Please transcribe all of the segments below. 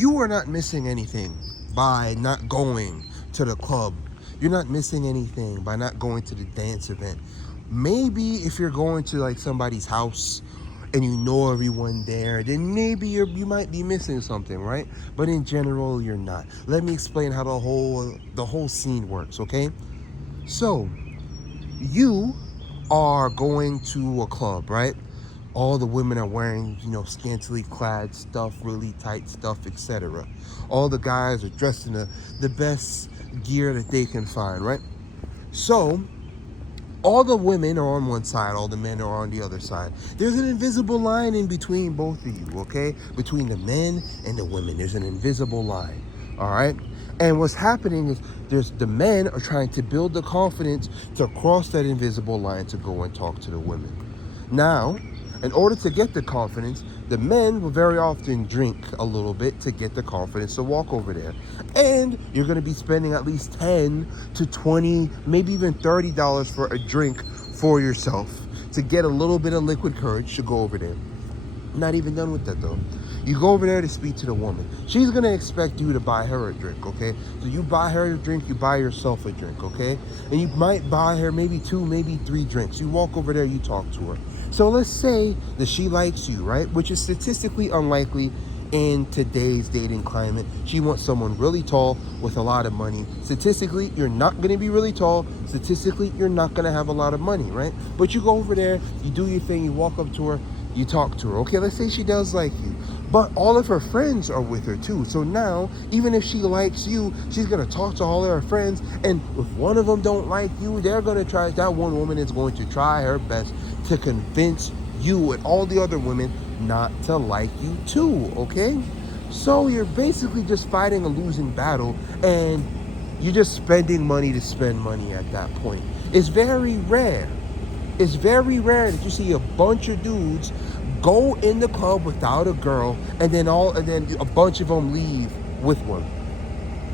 you are not missing anything by not going to the club. You're not missing anything by not going to the dance event. Maybe if you're going to like somebody's house and you know everyone there, then maybe you might be missing something, right? But in general, you're not. Let me explain how the whole scene works, okay? So, you are going to a club, right? All the women are wearing, scantily clad stuff, really tight stuff, etc. All the guys are dressed in the best gear that they can find, right? So, all the women are on one side, all the men are on the other side. There's an invisible line in between both of you, okay? Between the men and the women, there's an invisible line, all right? And what's happening is the men are trying to build the confidence to cross that invisible line to go and talk to the women. Now, in order to get the confidence, the men will very often drink a little bit to get the confidence to walk over there. And you're going to be spending at least 10 to 20, maybe even $30 for a drink for yourself to get a little bit of liquid courage to go over there. Not even done with that though. You go over there to speak to the woman. She's gonna expect you to buy her a drink, okay? So you buy her a drink, you buy yourself a drink, okay? And you might buy her maybe 2, maybe 3 drinks. You walk over there, you talk to her. So let's say that she likes you, right? Which is statistically unlikely in today's dating climate. She wants someone really tall with a lot of money. Statistically, you're not gonna be really tall. Statistically, you're not gonna have a lot of money, right? But you go over there, you do your thing, you walk up to her, you talk to her. Okay, let's say she does like you, but all of her friends are with her too. So now, even if she likes you, she's gonna talk to all of her friends, and if one of them don't like you, that one woman is going to try her best to convince you and all the other women not to like you too, okay? So you're basically just fighting a losing battle, and you're just spending money to spend money at that point. It's very rare that you see a bunch of dudes go in the club without a girl, and then a bunch of them leave with one.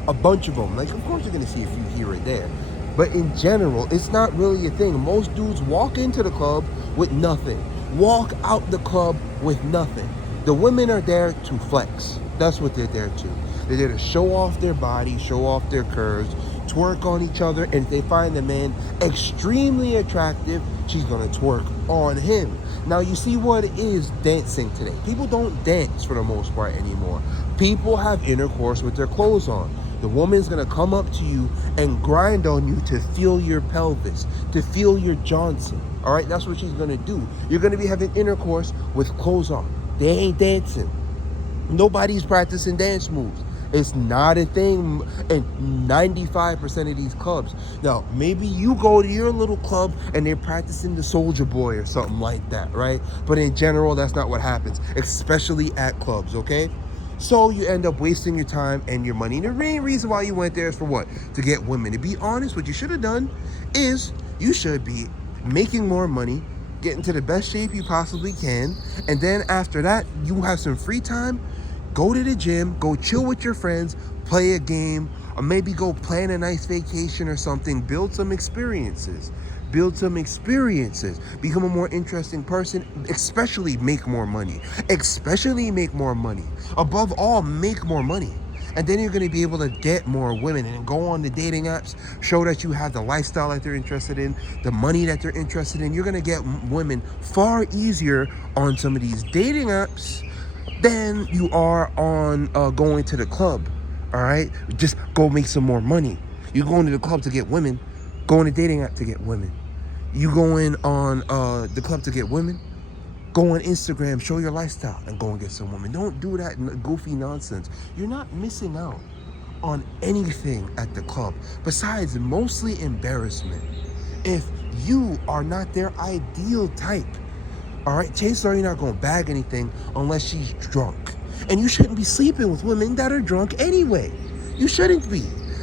A bunch of them. Like, of course you're gonna see a few here and there, but in general, it's not really a thing. Most dudes walk into the club with nothing, walk out the club with nothing. The women are there to flex. That's what they're there to. They're there to show off their body, show off their curves, twerk on each other, and if they find the man extremely attractive, she's gonna twerk on him. Now you see what it is dancing today. People don't dance for the most part anymore. People have intercourse with their clothes on. The woman's gonna come up to you and grind on you to feel your pelvis, to feel your Johnson. All right, that's what she's gonna do. You're gonna be having intercourse with clothes on. They ain't dancing. Nobody's practicing dance moves. It's not a thing in 95% of these clubs. Now, maybe you go to your little club and they're practicing the Soldier Boy or something like that, right? But in general, that's not what happens, especially at clubs, okay? So you end up wasting your time and your money. And the main reason why you went there is for what? To get women. To be honest, what you should have done is you should be making more money, get into the best shape you possibly can, and then after that, you have some free time. Go to the gym, go chill with your friends, play a game, or maybe go plan a nice vacation or something. Build some experiences. Become a more interesting person, especially make more money. Above all, make more money. And then you're going to be able to get more women and go on the dating apps, show that you have the lifestyle that they're interested in, the money that they're interested in. You're going to get women far easier on some of these dating apps than you are on going to the club. All right, just go make some more money. You go into the club to get women, go on the dating app to get women. You go in on the club to get women, go on Instagram, show your lifestyle, and go and get some women. Don't do that goofy nonsense. You're not missing out on anything at the club besides mostly embarrassment. If you are not their ideal type, all right, chances are you're not going to bag anything unless she's drunk. And you shouldn't be sleeping with women that are drunk anyway. You shouldn't be.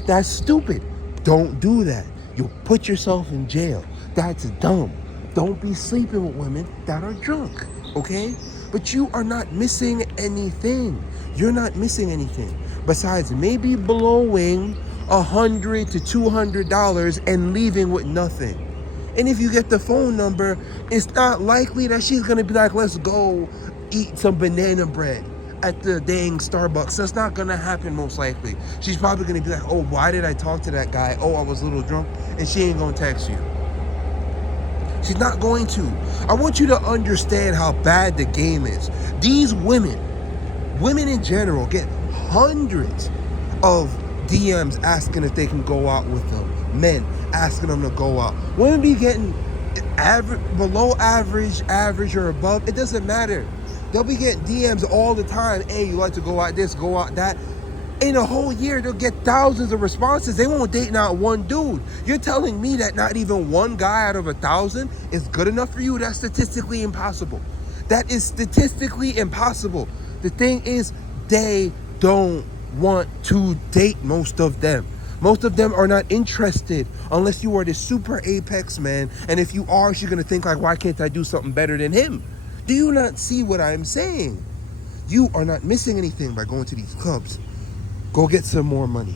That's stupid. Don't do that. You'll put yourself in jail. That's dumb. Don't be sleeping with women that are drunk, okay? But you are not missing anything. You're not missing anything besides maybe blowing $100 to $200 and leaving with nothing. And if you get the phone number, it's not likely that she's gonna be like, let's go eat some banana bread at the dang Starbucks. That's not gonna happen most likely. She's probably gonna be like, oh, why did I talk to that guy? Oh, I was a little drunk. And she ain't gonna text you. She's not going to. I want you to understand how bad the game is. These women in general, get hundreds of DMs asking if they can go out with them. Men asking them to go out. Women be getting average, below average, average or above. It doesn't matter. They'll be getting DMs all the time. Hey, you like to go out this, go out that. In a whole year, they'll get thousands of responses. They won't date not one dude. You're telling me that not even one guy out of 1,000 is good enough for you? That's statistically impossible. That is statistically impossible. The thing is, they don't want to date most of them. Most of them are not interested unless you are the super apex man. And if you are, she's going to think like, why can't I do something better than him? Do you not see what I'm saying? You are not missing anything by going to these clubs. Go get some more money.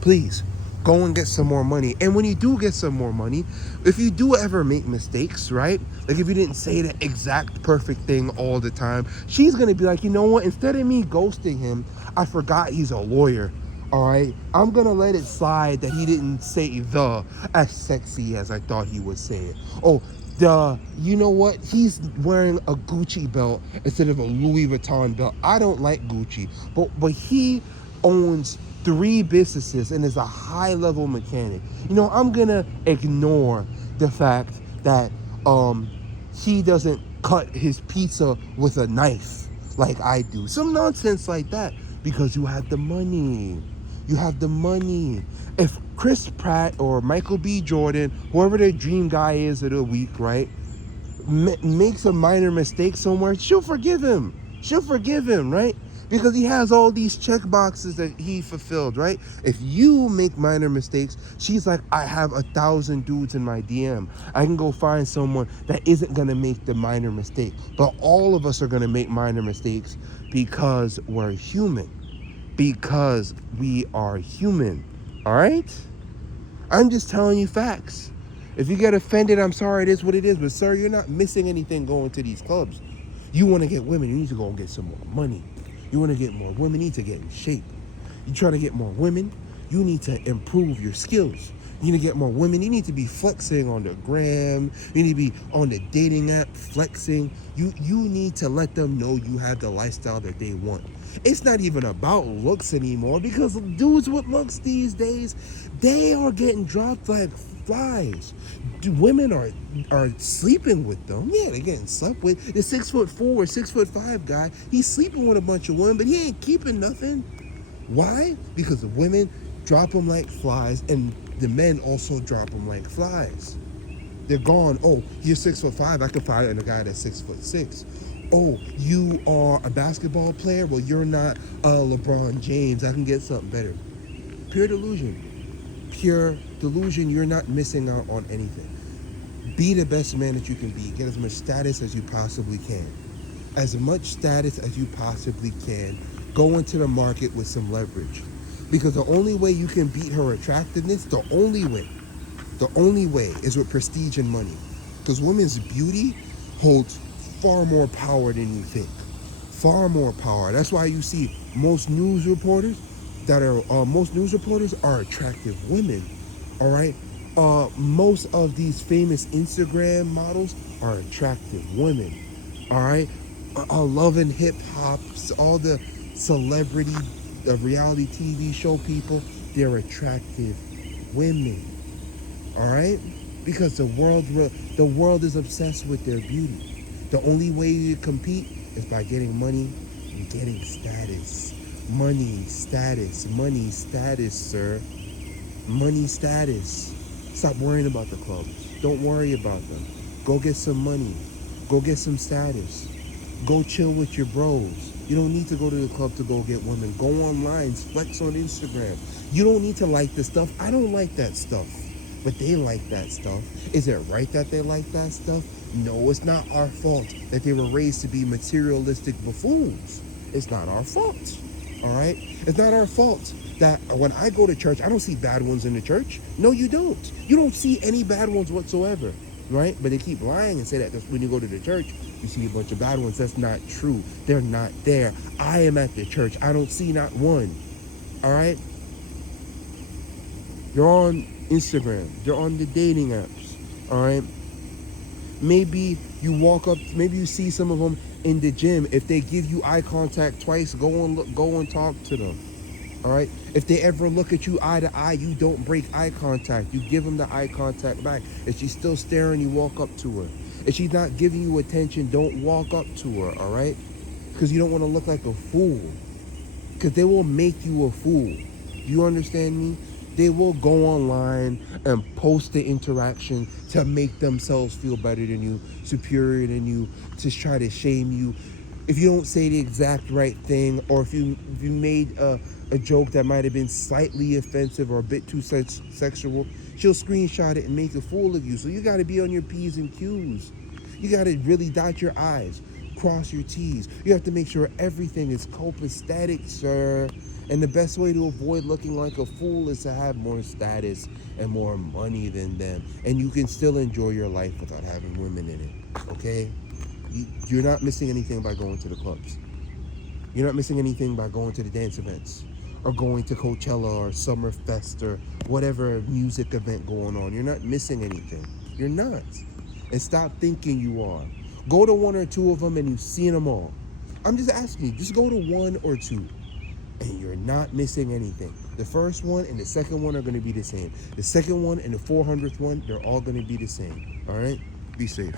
Please, go and get some more money. And when you do get some more money, if you do ever make mistakes, right? Like if you didn't say the exact perfect thing all the time, she's going to be like, you know what? Instead of me ghosting him, I forgot he's a lawyer. All right? I'm going to let it slide that he didn't say the as sexy as I thought he would say it. Oh, you know what? He's wearing a Gucci belt instead of a Louis Vuitton belt. I don't like Gucci, but he owns 3 businesses and is a high-level mechanic. You know, I'm gonna ignore the fact that he doesn't cut his pizza with a knife like I do. Some nonsense like that because you have the money. You have the money. If Chris Pratt or Michael B. Jordan, whoever their dream guy is of the week, right, makes a minor mistake somewhere, she'll forgive him. She'll forgive him, right? Because he has all these check boxes that he fulfilled, right? If you make minor mistakes, she's like, I have 1,000 dudes in my DM. I can go find someone that isn't going to make the minor mistake. But all of us are going to make minor mistakes because we're human. Because we are human. All right? I'm just telling you facts. If you get offended, I'm sorry, it is what it is. But sir, you're not missing anything going to these clubs. You want to get women, you need to go and get some more money. You want to get more women, you need to get in shape. You try to get more women, you need to improve your skills. You need to get more women, you need to be flexing on the gram. You need to be on the dating app flexing. You need to let them know you have the lifestyle that they want. It's not even about looks anymore because dudes with looks these days, they are getting dropped like flies. Women are sleeping with them. Yeah, they're getting slept with. The 6'4", 6'5" guy, he's sleeping with a bunch of women, but he ain't keeping nothing. Why? Because the women drop them like flies, and the men also drop them like flies. They're gone. Oh, you're 6'5". I can find a guy that's 6'6". Oh, you are a basketball player. Well, you're not LeBron James. I can get something better. Pure delusion. Pure delusion. You're not missing out on anything. Be the best man that you can be. Get as much status as you possibly can. As much status as you possibly can. Go into the market with some leverage. Because the only way you can beat her attractiveness, the only way is with prestige and money. Because women's beauty holds far more power than you think. Far more power. That's why you see most news reporters are attractive women. All right. Most of these famous Instagram models are attractive women. All right. Love and hip hop, all the celebrity, reality TV show people, they're attractive women. All right, because the world is obsessed with their beauty. The only way you compete is by getting money and getting status. Money, status, sir. Money, status. Stop worrying about the clubs. Don't worry about them. Go get some money. Go get some status. Go chill with your bros. You don't need to go to the club to go get women. Go online, flex on Instagram. You don't need to like the stuff. I don't like that stuff. But they like that stuff. Is it right that they like that stuff? No, it's not our fault that they were raised to be materialistic buffoons. It's not our fault. All right? It's not our fault that when I go to church, I don't see bad ones in the church. No, you don't. You don't see any bad ones whatsoever. right? But they keep lying and say that when you go to the church, you see a bunch of bad ones. That's not true. They're not there. I am at the church. I don't see not one. All right? You're on Instagram. You're on the dating apps. All right? Maybe you walk up, maybe you see some of them in the gym. If they give you eye contact twice, go and talk to them. All right? If they ever look at you eye to eye, you don't break eye contact. You give them the eye contact back. If she's still staring, you walk up to her. If she's not giving you attention, don't walk up to her, all right? Because you don't want to look like a fool. Because they will make you a fool. You understand me? They will go online and post the interaction to make themselves feel better than you, superior than you, to try to shame you. If you don't say the exact right thing, or if you made a joke that might have been slightly offensive or a bit too sexual, she'll screenshot it and make a fool of you. So you got to be on your P's and Q's. You got to really dot your I's, cross your T's. You have to make sure everything is copacetic, sir. And the best way to avoid looking like a fool is to have more status and more money than them. And you can still enjoy your life without having women in it, okay? You're not missing anything by going to the clubs. You're not missing anything by going to the dance events or going to Coachella or Summerfest or whatever music event going on. You're not missing anything. You're not. And stop thinking you are. Go to one or two of them and you've seen them all. I'm just asking you, just go to one or two and you're not missing anything. The first one and the second one are going to be the same. The second one and the 400th one, they're all going to be the same. All right? Be safe.